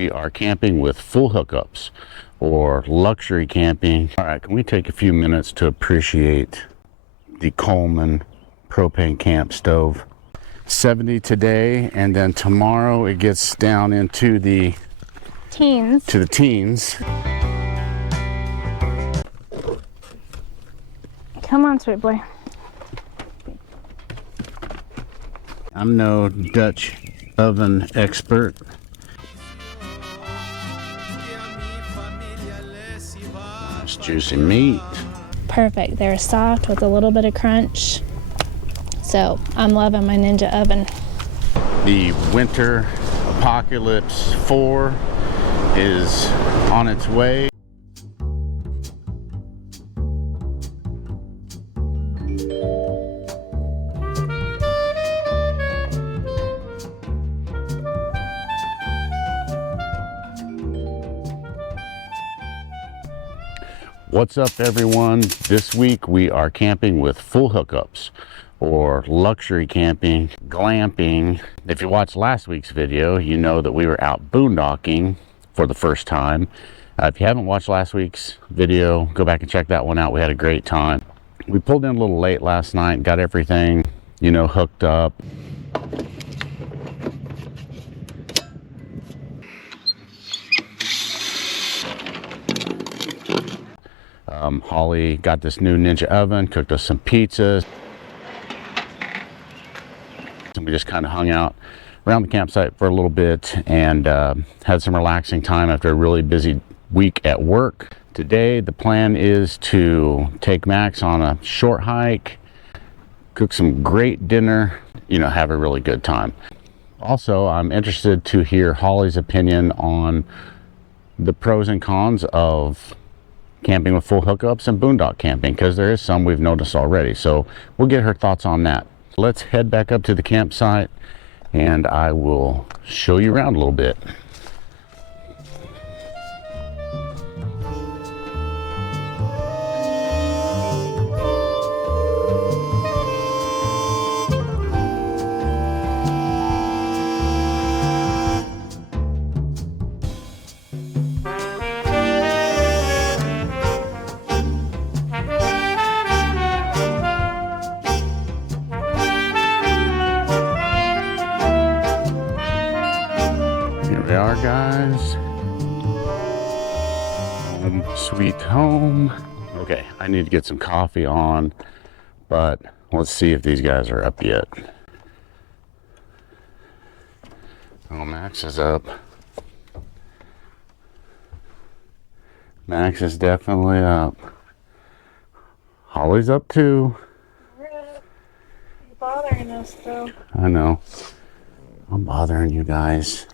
we are camping with full hookups or luxury camping. All right, can we take a few minutes to appreciate the Coleman propane camp stove? 70 today, and then tomorrow it gets down into the teens. Come on, sweet boy. I'm no Dutch oven expert. Nice juicy meat. Perfect. They're soft with a little bit of crunch. So I'm loving my Ninja oven. The Winter Apocalypse 4 is on its way. What's up, everyone? This week we are camping with full hookups or luxury camping, glamping. If you watched last week's video, you know that we were out boondocking for the first time. If you haven't watched last week's video, go back and check that one out. We had a great time. We pulled in a little late last night, got everything, you know, hooked up. Holly got this new Ninja oven, cooked us some pizzas. And we just kind of hung out around the campsite for a little bit and had some relaxing time after a really busy week at work. Today, the plan is to take Max on a short hike, cook some great dinner, you know, have a really good time. Also, I'm interested to hear Holly's opinion on the pros and cons of camping with full hookups and boondock camping, because there is some we've noticed already. So we'll get her thoughts on that. Let's head back up to the campsite and I will show you around a little bit. Here we are, guys. Home sweet home. Okay, I need to get some coffee on, but let's see if these guys are up yet. Oh, Max is up. Max is definitely up. Holly's up too. You're bothering us though. I know. I'm bothering you guys.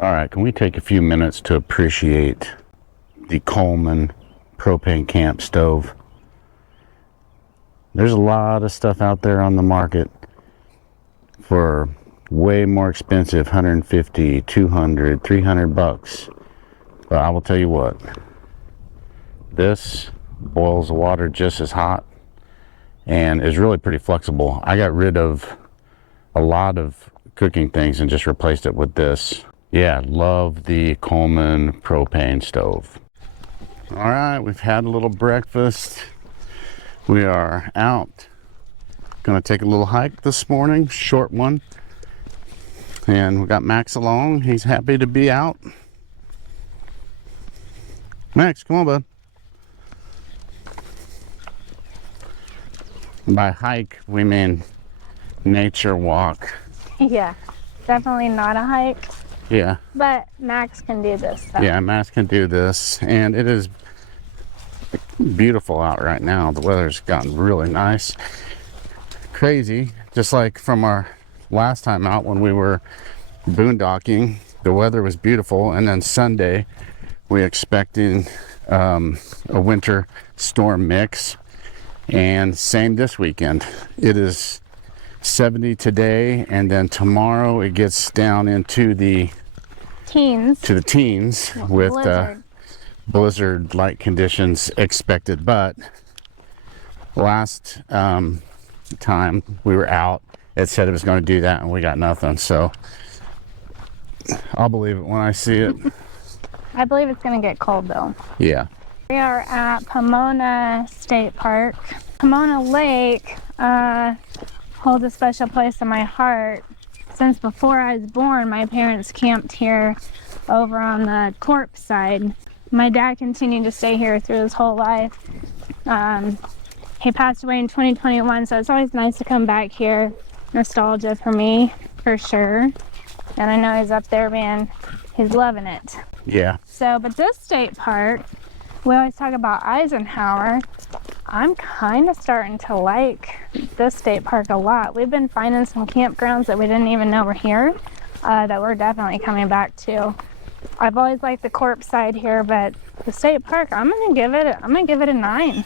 All right, can we take a few minutes to appreciate the Coleman propane camp stove? There's a lot of stuff out there on the market for way more expensive, 150, 200, 300 bucks. But I will tell you what, this boils the water just as hot and is really pretty flexible. I got rid of a lot of cooking things and just replaced it with this. Yeah, love the Coleman propane stove. All right, we've had a little breakfast. We are out. Gonna take a little hike this morning, short one. And we got Max along. He's happy to be out. Max, come on, bud. By hike, we mean nature walk. Yeah, definitely not a hike. Yeah. But Max can do this though. Yeah, Max can do this. And it is beautiful out right now. The weather's gotten really nice. crazy, just like from our last time out when we were boondocking. The weather was beautiful, and then Sunday we expecting a winter storm mix, and same this weekend. It is 70 today, and then tomorrow it gets down into the teens with blizzard like conditions expected. But last time we were out, it said it was going to do that, and we got nothing. So I'll believe it when I see it. I believe it's going to get cold though. Yeah. We are at Pomona State Park. Pomona Lake holds a special place in my heart. Since before I was born, my parents camped here over on the Corp side. My dad continued to stay here through his whole life. He passed away in 2021, so it's always nice to come back here. Nostalgia for me, for sure. And I know he's up there, man. He's loving it. Yeah. So, but this state park, we always talk about Eisenhower. I'm kind of starting to like this state park a lot. We've been finding some campgrounds that we didn't even know were here that we're definitely coming back to. I've always liked the Corp side here, but the state park, I'm gonna give it a 9.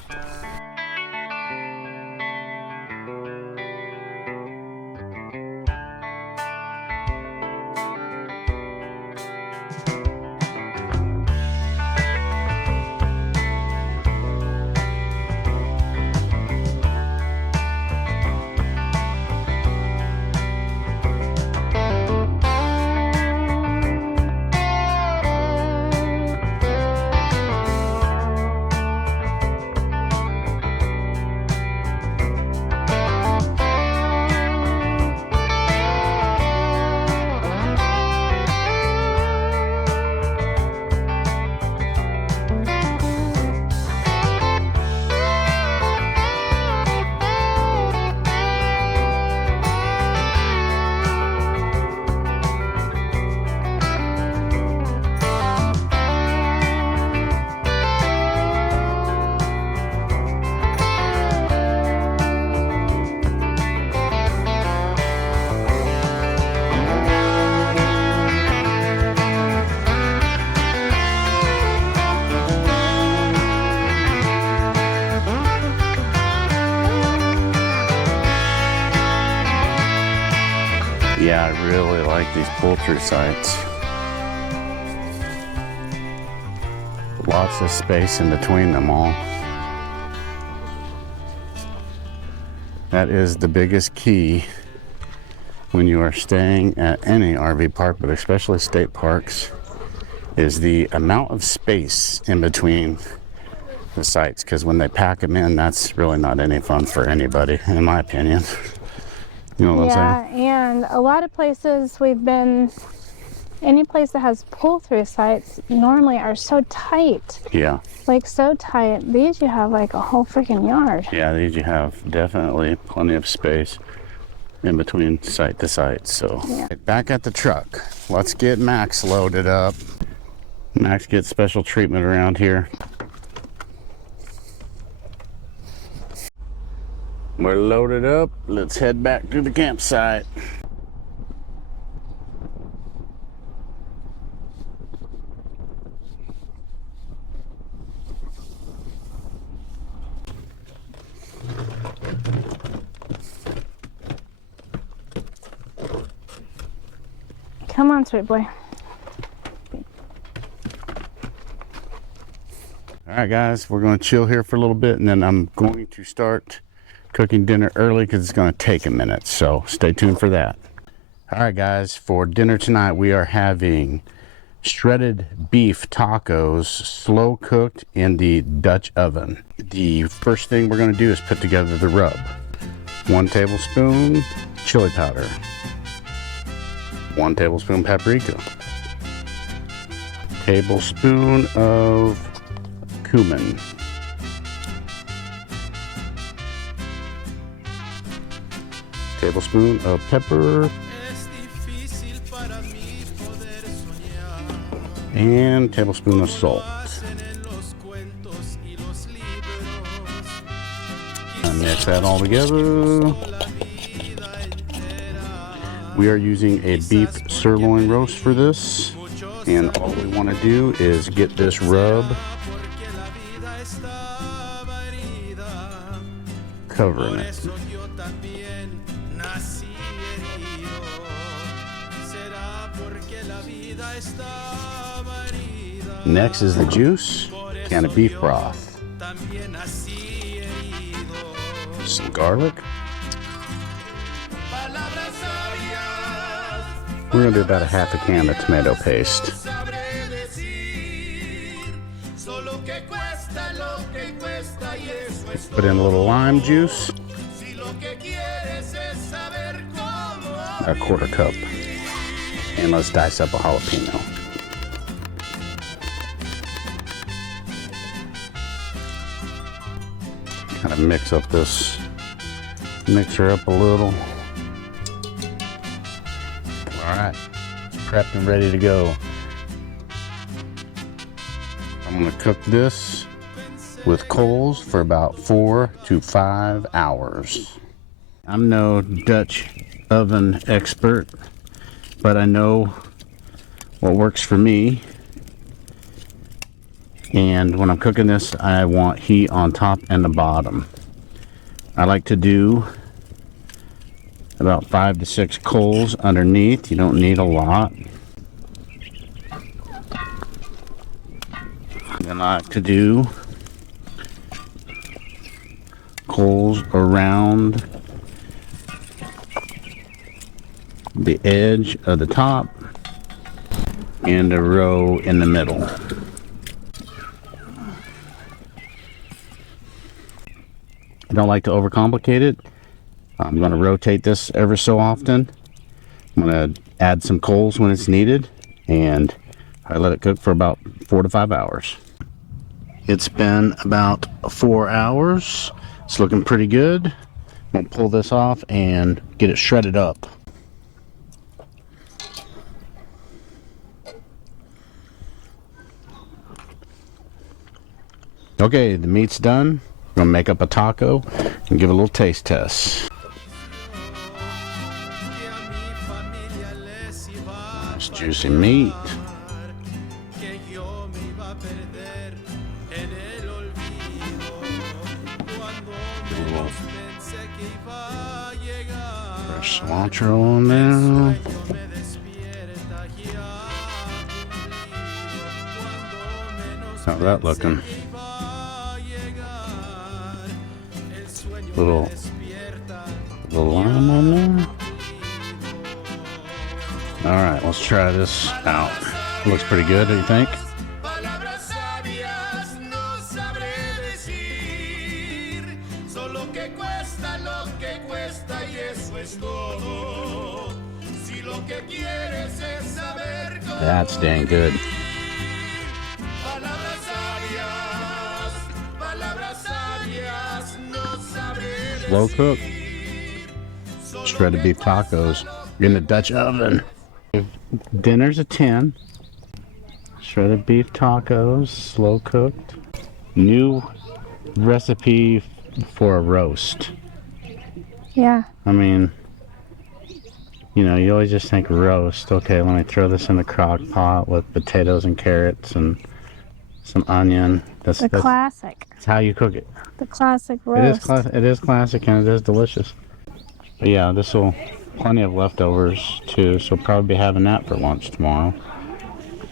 Yeah, I really like these pull-through sites. Lots of space in between them all. That is the biggest key when you are staying at any RV park, but especially state parks, is the amount of space in between the sites. Because when they pack them in, that's really not any fun for anybody, in my opinion. You know what I'm saying? Yeah, and a lot of places we've been, any place that has pull-through sites normally are so tight. Yeah. Like so tight. These you have like a whole freaking yard. Yeah, these you have definitely plenty of space in between site to site. So yeah. Back at the truck, let's get Max loaded up. Max gets special treatment around here. We're loaded up. Let's head back to the campsite. Come on, sweet boy. All right, guys, we're going to chill here for a little bit, and then I'm going to start cooking dinner early because it's going to take a minute, so stay tuned for that. All right, guys, for dinner tonight we are having shredded beef tacos, slow cooked in the Dutch oven. The first thing we're going to do is put together the rub. 1 tablespoon chili powder, 1 tablespoon paprika, tablespoon of cumin, tablespoon of pepper, and tablespoon of salt. And mix that all together. We are using a beef sirloin roast for this, and all we want to do is get this rub covering it. Next is the juice, can of beef broth, some garlic. We're going to do about a half a can of tomato paste. Put in a little lime juice, a quarter cup, and let's dice up a jalapeno. Kind of mix up this mixer up a little. Alright, prepped and ready to go. I'm going to cook this with coals for about 4 to 5 hours. I'm no Dutch oven expert, but I know what works for me. And when I'm cooking this, I want heat on top and the bottom. I like to do about 5 to 6 coals underneath. You don't need a lot. Then I like to do coals around the edge of the top and a row in the middle. I don't like to overcomplicate it. I'm going to rotate this ever so often. I'm going to add some coals when it's needed, and I let it cook for about 4 to 5 hours. It's been about 4 hours. It's looking pretty good. I'm going to pull this off and get it shredded up. Okay, the meat's done. I'm going to make up a taco and give it a little taste test. Nice juicy meat. Fresh cilantro on there. How's that looking? Little lime on there. All right, let's try this out. Looks pretty good, do you think? That's dang good. Slow cook. Shredded beef tacos in the Dutch oven. Dinner's a 10. Shredded beef tacos, slow cooked. New recipe for a roast. Yeah. I mean, you know, you always just think roast. Okay, let me throw this in the crock pot with potatoes and carrots and some onion. That's classic. That's how you cook it. The classic roast. It is classic and it is delicious. But yeah, this will plenty of leftovers too, so probably be having that for lunch tomorrow,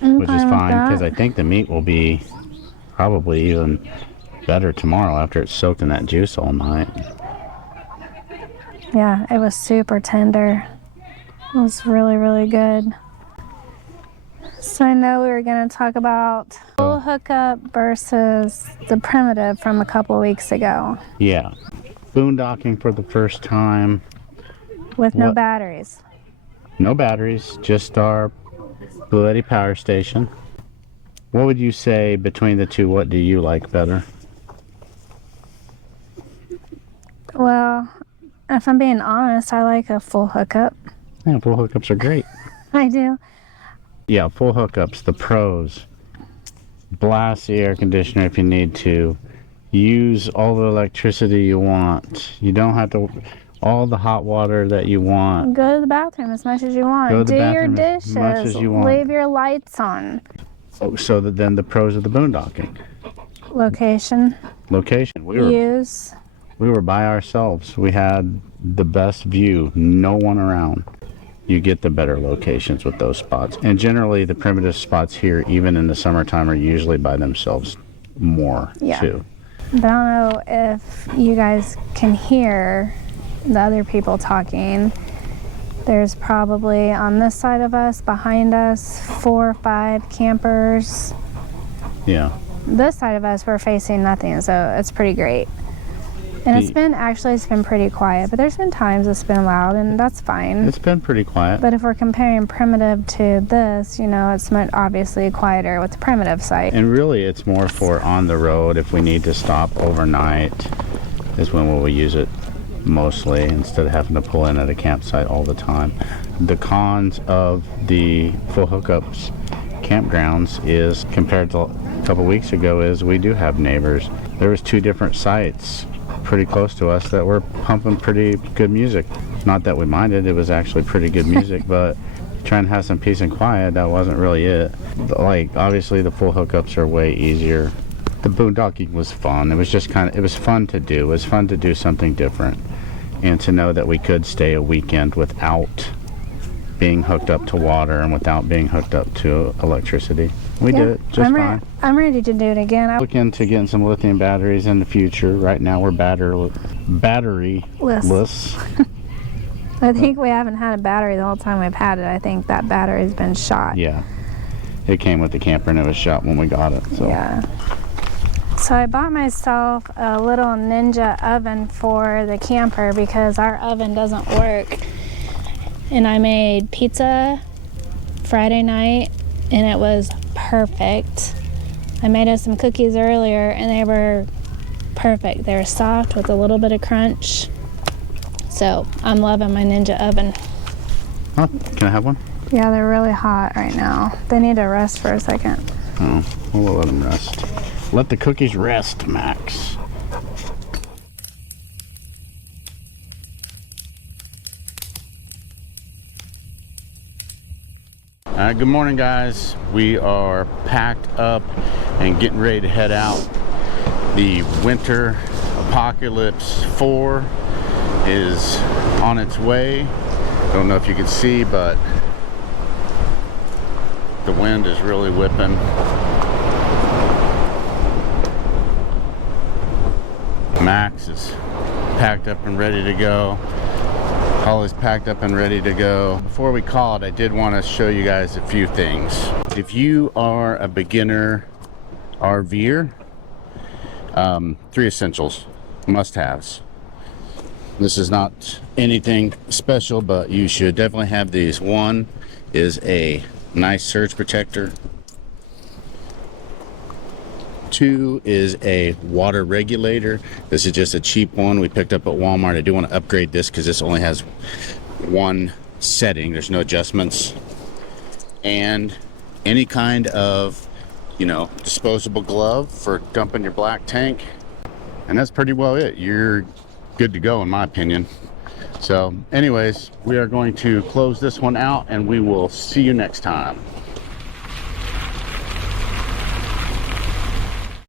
which is fine because I think the meat will be probably even better tomorrow after it's soaked in that juice all night. Yeah, it was super tender. It was really, really good. So I know we were going to talk about full hookup versus the primitive from a couple weeks ago. Yeah. Boondocking for the first time. With no batteries. No batteries, just our Blue Eddy power station. What would you say between the two? What do you like better? Well, if I'm being honest, I like a full hookup. Yeah, full hookups are great. I do. Yeah, full hookups, the pros. Blast the air conditioner if you need to. Use all the electricity you want. You don't have to. all the hot water that you want. Go to the bathroom as much as you want. Go to the Do your bathroom as dishes. much as you want. Leave your lights on. Oh, so that then the pros of the boondocking. Location. Location. Views. We were by ourselves. We had the best view. No one around. You get the better locations with those spots. And generally the primitive spots here, even in the summertime, are usually by themselves more too. But I don't know if you guys can hear the other people talking. There's probably on this side of us, behind us, 4 or 5 campers. Yeah. This side of us, we're facing nothing, so it's pretty great. And it's been pretty quiet, but there's been times it's been loud, and that's fine. It's been pretty quiet. But if we're comparing primitive to this, you know, it's obviously quieter with the primitive site. And really, it's more for on the road. If we need to stop overnight, is when we'll use it mostly, instead of having to pull in at a campsite all the time. The cons of the full hookups campgrounds is, compared to a couple weeks ago, is we do have neighbors. There was 2 different sites pretty close to us that were pumping pretty good music. Not that we minded, it was actually pretty good music, but trying to have some peace and quiet, that wasn't really it. Like, obviously the full hookups are way easier. The boondocking was fun. It was just it was fun to do. It was fun to do something different, and to know that we could stay a weekend without being hooked up to water and without being hooked up to electricity. We did it just fine. I'm ready to do it again. Look into getting some lithium batteries in the future. Right now we're battery-less. I think we haven't had a battery the whole time we've had it. I think that battery's been shot. Yeah. It came with the camper and it was shot when we got it. So. Yeah. So I bought myself a little Ninja oven for the camper because our oven doesn't work. And I made pizza Friday night and it was perfect. I made us some cookies earlier and they were perfect. They were soft with a little bit of crunch. So I'm loving my Ninja oven. Oh, can I have one? Yeah, they're really hot right now. They need to rest for a second. Oh, we'll let them rest. Let the cookies rest, Max. Good morning, guys. We are packed up and getting ready to head out. The Winter Apocalypse 4 is on its way. Don't know if you can see, but the wind is really whipping. Max is packed up and ready to go. Holly's packed up and ready to go. Before we call it, I did want to show you guys a few things. If you are a beginner RVer, 3 essentials, must-haves. This is not anything special, but you should definitely have these. One is a nice surge protector. 2 is a water regulator. This is just a cheap one we picked up at Walmart. I do want to upgrade this because this only has one setting. There's no adjustments. And any kind of, you know, disposable glove for dumping your black tank. And that's pretty well it. You're good to go in my opinion. So anyways, we are going to close this one out and we will see you next time.